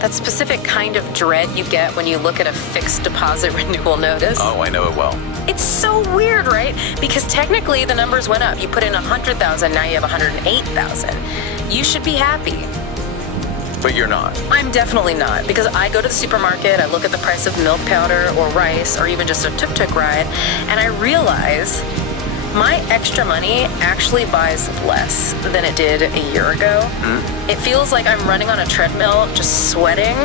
That specific kind of dread you get when you look at a fixed deposit renewal notice. Oh, I know it well. It's so weird, right? Because technically the numbers went up. You put in 100,000, now you have 108,000. You should be happy. But you're not. I'm definitely not, because I go to the supermarket, I look at the price of milk powder or rice or even just a tuk-tuk ride, and I realize my extra money actually buys less than it did a year ago. It feels like I'm running on a treadmill, just sweating,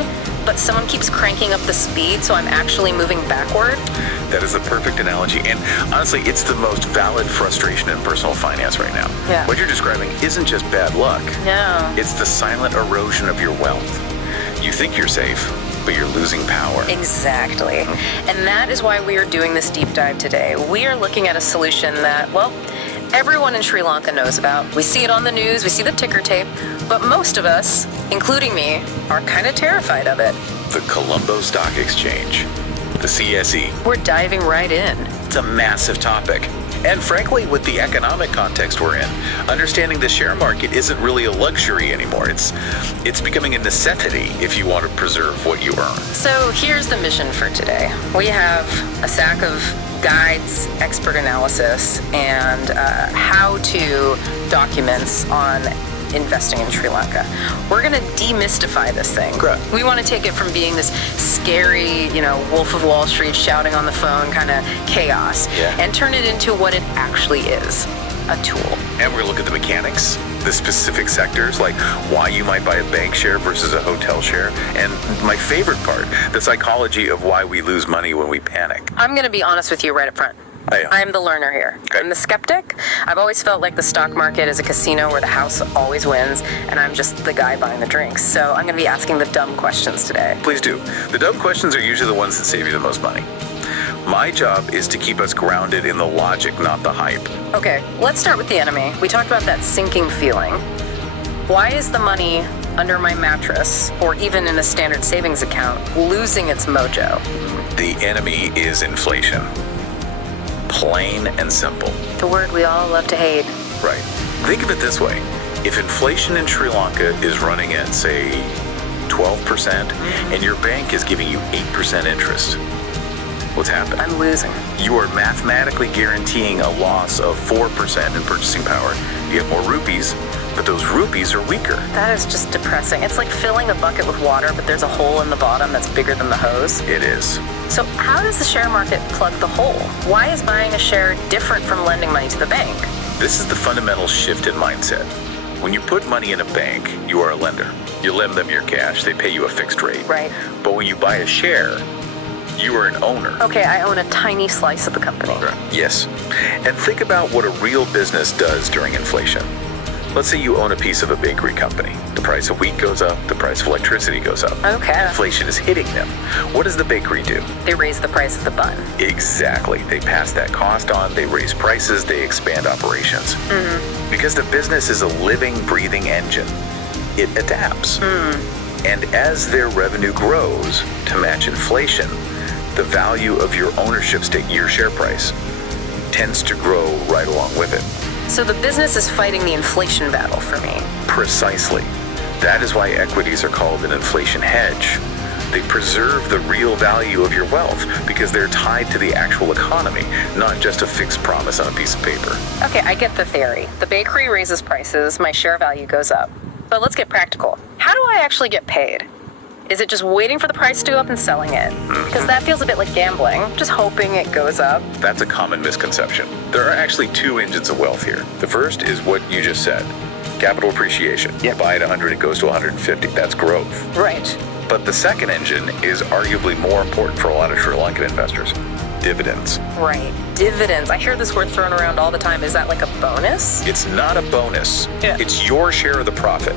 but someone keeps cranking up the speed, so I'm actually moving backward. That is the perfect analogy. And honestly, it's the most valid frustration in personal finance right now. Yeah. What you're describing isn't just bad luck. No. It's the silent erosion of your wealth. You think you're safe, but you're losing power. Exactly. And that is why we are doing this deep dive today. We are looking at a solution that, well, everyone in Sri Lanka knows about. We see it on the news, we see the ticker tape, but most of us, including me, are kind of terrified of it. The Colombo Stock Exchange, the CSE. We're diving right in. It's a massive topic. And frankly, with the economic context we're in, understanding the share market isn't really a luxury anymore. It's becoming a necessity if you want to preserve what you earn. So here's the mission for today. We have a stack of guides, expert analysis, and how-to documents on investing in Sri Lanka. We're going to demystify this thing. Correct. We want to take it from being this scary, Wolf of Wall Street shouting on the phone kind of chaos, and turn it into what it actually is, a tool. And we're going to look at the mechanics, the specific sectors, like why you might buy a bank share versus a hotel share, and my favorite part, the psychology of why we lose money when we panic. I'm going to be honest with you right up front. I'm the learner here. Okay. I'm the skeptic. I've always felt like the stock market is a casino where the house always wins, and I'm just the guy buying the drinks. So I'm going to be asking the dumb questions today. Please do. The dumb questions are usually the ones that save you the most money. My job is to keep us grounded in the logic, not the hype. Okay, let's start with the enemy. We talked about that sinking feeling. Why is the money under my mattress, or even in a standard savings account, losing its mojo? The enemy is inflation. Plain and simple. The word we all love to hate. Right. Think of it this way. If inflation in Sri Lanka is running at, say, 12%, and your bank is giving you 8% interest, what's happened? I'm losing. You are mathematically guaranteeing a loss of 4% in purchasing power. You have more rupees, but those rupees are weaker. That is just depressing. It's like filling a bucket with water, but there's a hole in the bottom that's bigger than the hose. It is. So how does the share market plug the hole? Why is buying a share different from lending money to the bank? This is the fundamental shift in mindset. When you put money in a bank, you are a lender. You lend them your cash, they pay you a fixed rate. Right. But when you buy a share, you are an owner. Okay, I own a tiny slice of the company. Yes. And think about what a real business does during inflation. Let's say you own a piece of a bakery company. The price of wheat goes up, the price of electricity goes up. Okay. Inflation is hitting them. What does the bakery do? They raise the price of the bun. Exactly. They pass that cost on, they raise prices, they expand operations. Because the business is a living, breathing engine. It adapts. And as their revenue grows to match inflation, the value of your ownership stake, your share price, tends to grow right along with it. So the business is fighting the inflation battle for me. Precisely. That is why equities are called an inflation hedge. They preserve the real value of your wealth because they're tied to the actual economy, not just a fixed promise on a piece of paper. Okay, I get the theory. The bakery raises prices, my share value goes up. But let's get practical. How do I actually get paid? Is it just waiting for the price to go up and selling it? Because that feels a bit like gambling, just hoping it goes up. That's a common misconception. There are actually two engines of wealth here. The first is what you just said, capital appreciation. You buy at 100, it goes to 150. That's growth. Right. But the second engine is arguably more important for a lot of Sri Lankan investors, dividends. Right. Dividends. I hear this word thrown around all the time. Is that like a bonus? It's not a bonus. Yeah. It's your share of the profit.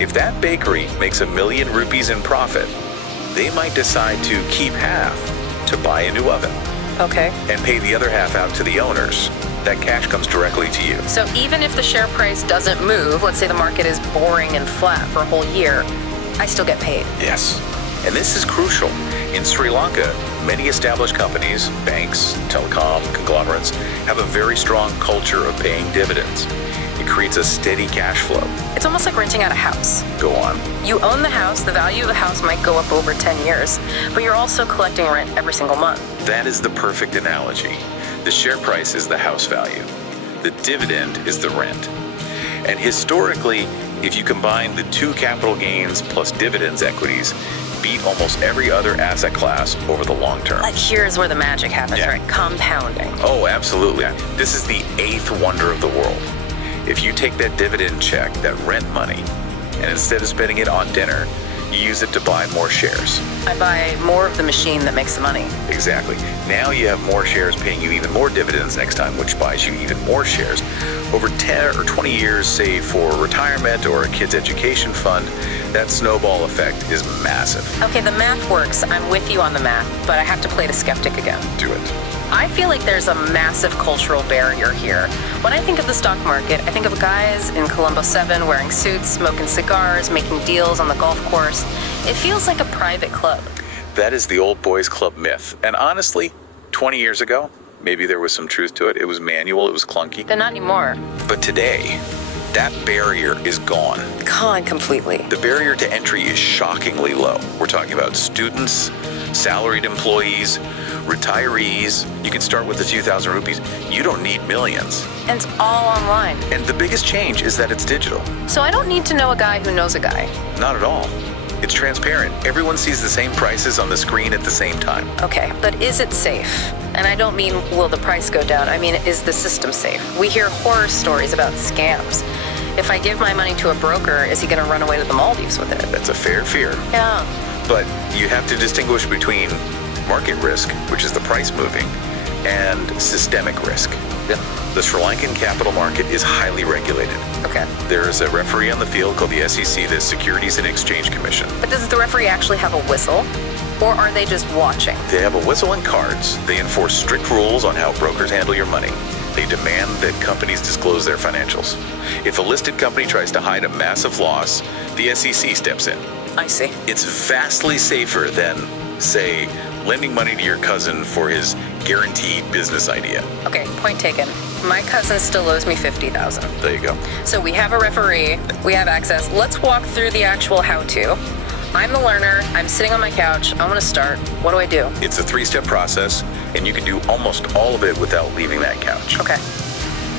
If that bakery makes 1 million rupees in profit, they might decide to keep half to buy a new oven. Okay. And pay the other half out to the owners. That cash comes directly to you. So even if the share price doesn't move, let's say the market is boring and flat for a whole year, I still get paid. Yes. And this is crucial. In Sri Lanka, many established companies, banks, telecom, conglomerates, have a very strong culture of paying dividends. If creates a steady cash flow. It's almost like renting out a house. Go on. You own the house, the value of the house might go up over 10 years, but you're also collecting rent every single month. That is the perfect analogy. The share price is the house value. The dividend is the rent. And historically, if you combine the two capital gains plus dividends equities, beat almost every other asset class over the long term. Here's where the magic happens, right? Compounding. Oh, absolutely. This is the eighth wonder of the world. If you take that dividend check, that rent money, and instead of spending it on dinner, you use it to buy more shares. I buy more of the machine that makes the money. Exactly. Now you have more shares paying you even more dividends next time, which buys you even more shares. Over 10 or 20 years, save for retirement or a kid's education fund, that snowball effect is massive. Okay, the math works. I'm with you on the math, but I have to play the skeptic again. Do it. I feel like there's a massive cultural barrier here. When I think of the stock market, I think of guys in Columbo 7 wearing suits, smoking cigars, making deals on the golf course. It feels like a private club. That is the old boys club myth. And honestly, 20 years ago, maybe there was some truth to it. It was manual, it was clunky. They're not anymore. But today, that barrier is gone. Gone completely. The barrier to entry is shockingly low. We're talking about students, salaried employees, retirees. You can start with a few thousand rupees. You don't need millions. And it's all online. And the biggest change is that it's digital. So I don't need to know a guy who knows a guy. Not at all. It's transparent. Everyone sees the same prices on the screen at the same time. Okay, but is it safe? And I don't mean will the price go down. I mean, is the system safe? We hear horror stories about scams. If I give my money to a broker, is he going to run away to the Maldives with it? That's a fair fear. Yeah. But you have to distinguish between market risk, which is the price moving, and systemic risk. The Sri Lankan capital market is highly regulated. Okay. There is a referee on the field called the SEC, the Securities and Exchange Commission. But does the referee actually have a whistle? Or are they just watching? They have a whistle and cards. They enforce strict rules on how brokers handle your money. They demand that companies disclose their financials. If a listed company tries to hide a massive loss, the SEC steps in. I see. It's vastly safer than, say, lending money to your cousin for his guaranteed business idea. Okay, point taken. My cousin still owes me $50,000. There you go. So we have a referee, we have access. Let's walk through the actual how-to. I'm the learner, I'm sitting on my couch, I want to start. What do I do? It's a 3-step process, and you can do almost all of it without leaving that couch. Okay.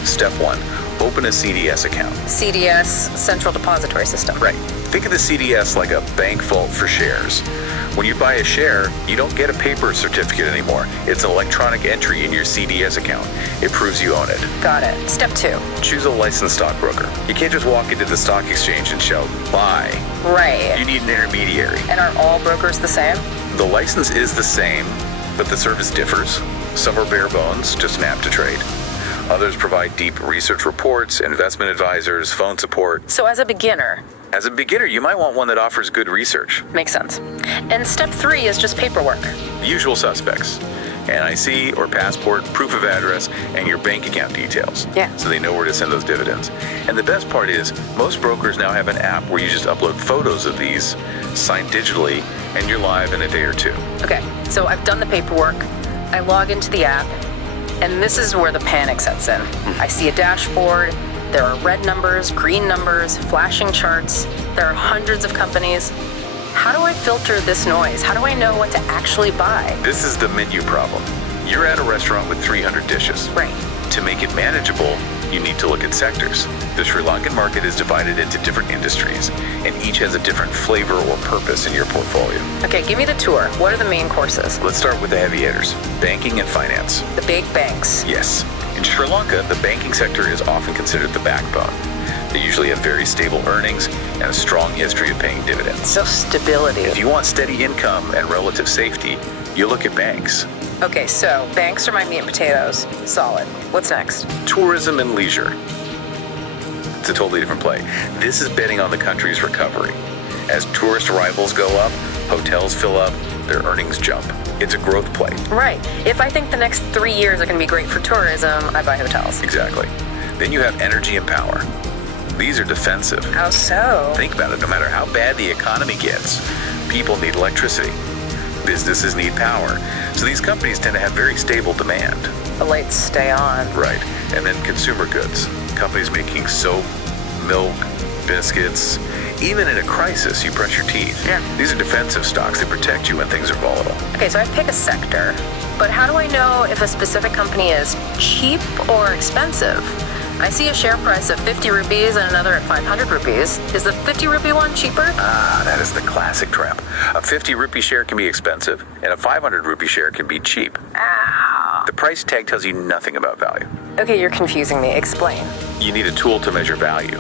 Step 1, open a CDS account. CDS, Central Depository System. Right. Think of the CDS like a bank vault for shares. When you buy a share, you don't get a paper certificate anymore. It's an electronic entry in your CDS account. It proves you own it. Got it. Step 2. Choose a licensed stockbroker. You can't just walk into the stock exchange and shout, buy. Right. You need an intermediary. And are all brokers the same? The license is the same, but the service differs. Some are bare bones, just an app to trade. Others provide deep research reports, investment advisors, phone support. So as a beginner. As a beginner, you might want one that offers good research. Makes sense. And step 3 is just paperwork. The usual suspects. NIC or passport, proof of address, and your bank account details. Yeah. So they know where to send those dividends. And the best part is, most brokers now have an app where you just upload photos of these, sign digitally, and you're live in a day or two. Okay, so I've done the paperwork. I log into the app, and this is where the panic sets in. I see a dashboard. There are red numbers, green numbers, flashing charts. There are hundreds of companies. How do I filter this noise? How do I know what to actually buy? This is the menu problem. You're at a restaurant with 300 dishes. Right. To make it manageable, you need to look at sectors. The Sri Lankan market is divided into different industries, and each has a different flavor or purpose in your portfolio. Okay, give me the tour. What are the main courses? Let's start with the heavy hitters, banking and finance. The big banks. Yes. In Sri Lanka, the banking sector is often considered the backbone. They usually have very stable earnings and a strong history of paying dividends. So stability. If you want steady income and relative safety, you look at banks. Okay, so banks are my meat and potatoes. Solid. What's next? Tourism and leisure. It's a totally different play. This is betting on the country's recovery. As tourist arrivals go up, hotels fill up, their earnings jump. It's a growth play. Right. If I think the next 3 years are going to be great for tourism, I buy hotels. Exactly. Then you have energy and power. These are defensive. How so? Think about it. No matter how bad the economy gets, people need electricity. businesses need power. So these companies tend to have very stable demand. The lights stay on. Right. And then consumer goods. Companies making soap, milk, biscuits. Even in a crisis, you brush your teeth. Yeah. These are defensive stocks. They protect you when things are volatile. Okay, so I pick a sector, but how do I know if a specific company is cheap or expensive? I see a share price of 50 rupees and another at 500 rupees. Is the 50 rupee one cheaper? Ah, that is the classic trap. A 50 rupee share can be expensive, and a 500 rupee share can be cheap. Ow. The price tag tells you nothing about value. Okay, you're confusing me. Explain. You need a tool to measure value.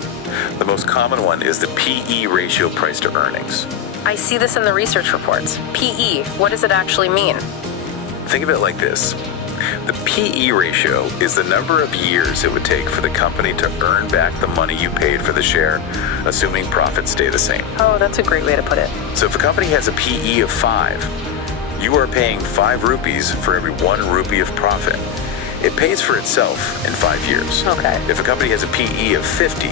The most common one is the PE ratio, price to earnings. I see this in the research reports. PE, what does it actually mean? Think of it like this. The PE ratio is the number of years it would take for the company to earn back the money you paid for the share, assuming profits stay the same. Oh, that's a great way to put it. So if a company has a PE of 5, you are paying 5 rupees for every 1 rupee of profit. It pays for itself in 5 years. Okay. If a company has a PE of 50,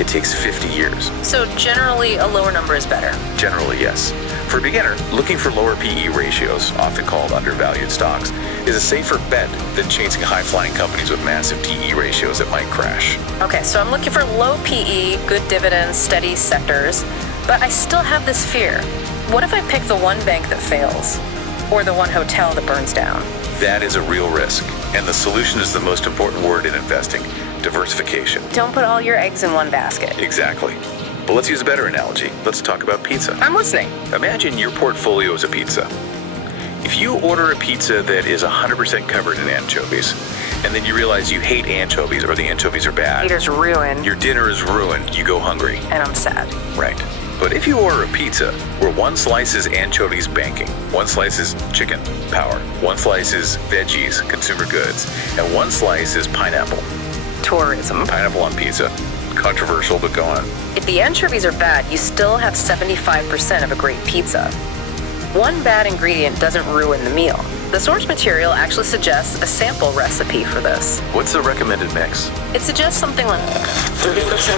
it takes 50 years. So generally, a lower number is better. Generally, yes. For a beginner, looking for lower PE ratios, often called undervalued stocks, is a safer bet than chasing high-flying companies with massive PE ratios that might crash. Okay, so I'm looking for low PE, good dividends, steady sectors, but I still have this fear. What if I pick the one bank that fails? Or the one hotel that burns down? That is a real risk, and the solution is the most important word in investing: diversification. Don't put all your eggs in one basket. Exactly. But let's use a better analogy. Let's talk about pizza. I'm listening. Imagine your portfolio is a pizza. If you order a pizza that is 100% covered in anchovies, and then you realize you hate anchovies or the anchovies are bad, Peter's ruined, your dinner is ruined, you go hungry. and I'm sad. Right. But if you order a pizza where one slice is anchovies banking, one slice is chicken, power, one slice is veggies, consumer goods, and one slice is pineapple. Tourism. Pineapple on pizza. Controversial, but go on. If the anchovies are bad, you still have 75% of a great pizza. One bad ingredient doesn't ruin the meal. The source material actually suggests a sample recipe for this. What's the recommended mix? It suggests something like 30%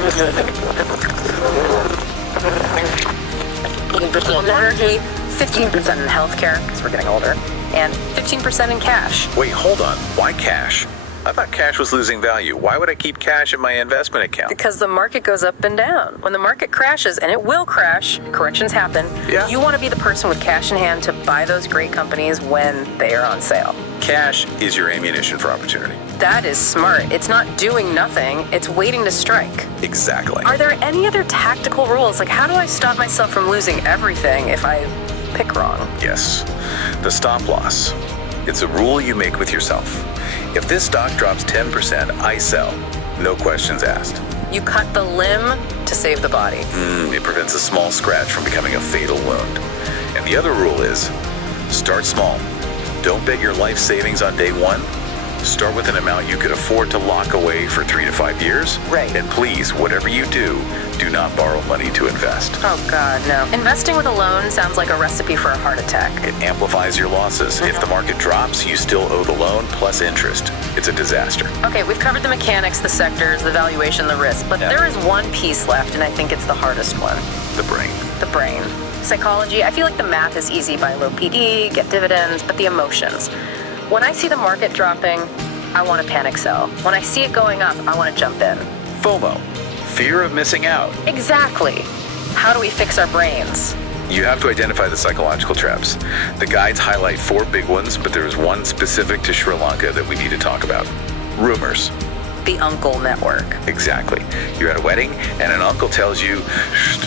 in energy, 15% in healthcare, because we're getting older, and 15% in cash. Wait, hold on. Why cash? I thought cash was losing value. Why would I keep cash in my investment account? Because the market goes up and down. When the market crashes, and it will crash, corrections happen, Yeah. you want to be the person with cash in hand to buy those great companies when they are on sale. Cash is your ammunition for opportunity. That is smart. It's not doing nothing, it's waiting to strike. Exactly. Are there any other tactical rules? Like, how do I stop myself from losing everything if I pick wrong? Yes. The stop loss. It's a rule you make with yourself. If this stock drops 10%, I sell. No questions asked. You cut the limb to save the body. It prevents a small scratch from becoming a fatal wound. And the other rule is, start small. Don't bet your life savings on day one. Start with an amount you could afford to lock away for 3 to 5 years. Right. And please, whatever you do not borrow money to invest. Oh God, no. Investing with a loan sounds like a recipe for a heart attack. It amplifies your losses. If the market drops, you still owe the loan plus interest. It's a disaster. Okay, we've covered the mechanics, the sectors, the valuation, the risk, but Yeah. there is one piece left, and I think it's the hardest one. The brain. The brain. Psychology, I feel like the math is easy: buy low PE, get dividends, but the emotions. When I see the market dropping, I want to panic sell. When I see it going up, I want to jump in. FOMO. Fear of missing out. Exactly. How do we fix our brains? You have to identify the psychological traps. The guides highlight 4 big ones, but there is one specific to Sri Lanka that we need to talk about. Rumors. The uncle network. Exactly. You're at a wedding, and an uncle tells you, "Shh,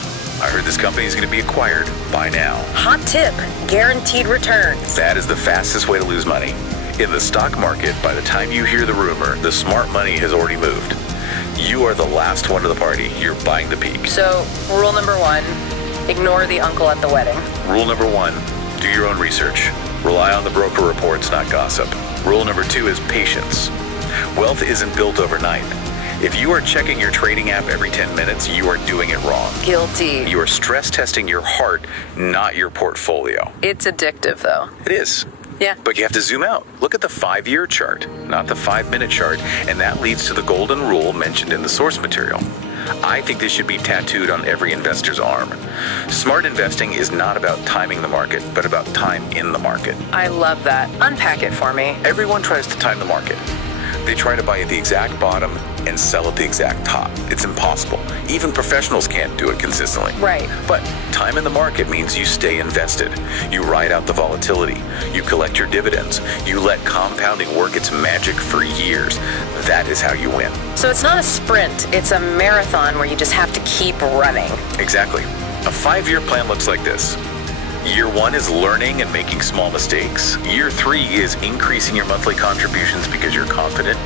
I heard this company is going to be acquired. Buy now." Hot tip, guaranteed returns. That is the fastest way to lose money. In the stock market, by the time you hear the rumor, the smart money has already moved. You are the last one to the party. You're buying the peak. So, rule number 1, ignore the uncle at the wedding. Rule number 1, do your own research. Rely on the broker reports, not gossip. Rule number 2 is patience. Wealth isn't built overnight. If you are checking your trading app every 10 minutes, you are doing it wrong. Guilty. You are stress testing your heart, not your portfolio. It's addictive, though. It is. Yeah. But you have to zoom out. Look at the 5-year chart, not the 5-minute chart, and that leads to the golden rule mentioned in the source material. I think this should be tattooed on every investor's arm. Smart investing is not about timing the market, but about time in the market. I love that. Unpack it for me. Everyone tries to time the market. They try to buy at the exact bottom and sell at the exact top. It's impossible. Even professionals can't do it consistently. Right. But time in the market means you stay invested. You ride out the volatility. You collect your dividends. You let compounding work its magic for years. That is how you win. So it's not a sprint, it's a marathon where you just have to keep running. Exactly. A 5-year plan looks like this. Year 1 is learning and making small mistakes. Year 3 is increasing your monthly contributions because you're confident.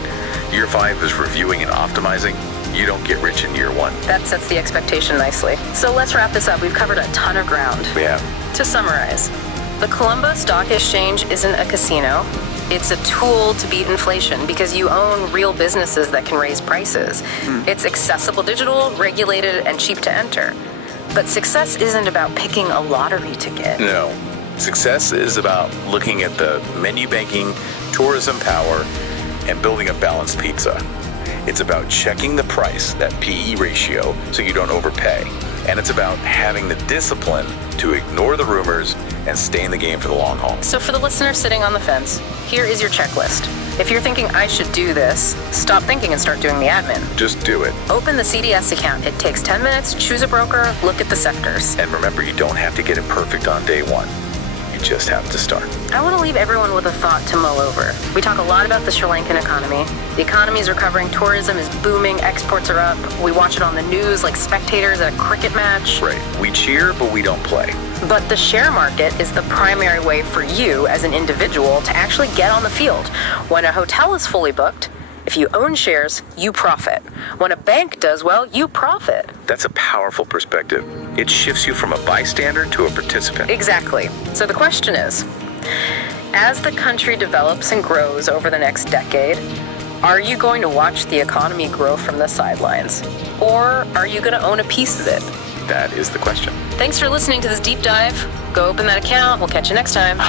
Year 5 is reviewing and optimizing. You don't get rich in year 1. That sets the expectation nicely. So let's wrap this up. We've covered a ton of ground. We have. To summarize, the Colombo Stock Exchange isn't a casino. It's a tool to beat inflation because you own real businesses that can raise prices. It's accessible digital, regulated, and cheap to enter. But success isn't about picking a lottery ticket. No. Success is about looking at the menu banking, tourism power, and building a balanced pizza. It's about checking the price, that PE ratio, so you don't overpay. And it's about having the discipline to ignore the rumors and stay in the game for the long haul. So for the listener sitting on the fence, here is your checklist. If you're thinking I should do this, stop thinking and start doing the admin. Just do it. Open the CDS account. It takes 10 minutes, choose a broker, look at the sectors. And remember, you don't have to get it perfect on day 1. You just have to start. I want to leave everyone with a thought to mull over. We talk a lot about the Sri Lankan economy. The economy is recovering, tourism is booming, exports are up. We watch it on the news like spectators at a cricket match. Right. We cheer, but we don't play. But the share market is the primary way for you as an individual to actually get on the field. When a hotel is fully booked, if you own shares, you profit. When a bank does well, you profit. That's a powerful perspective. It shifts you from a bystander to a participant. Exactly. So the question is, as the country develops and grows over the next decade, are you going to watch the economy grow from the sidelines? Or are you going to own a piece of it? That is the question. Thanks for listening to this deep dive. Go open that account. We'll catch you next time.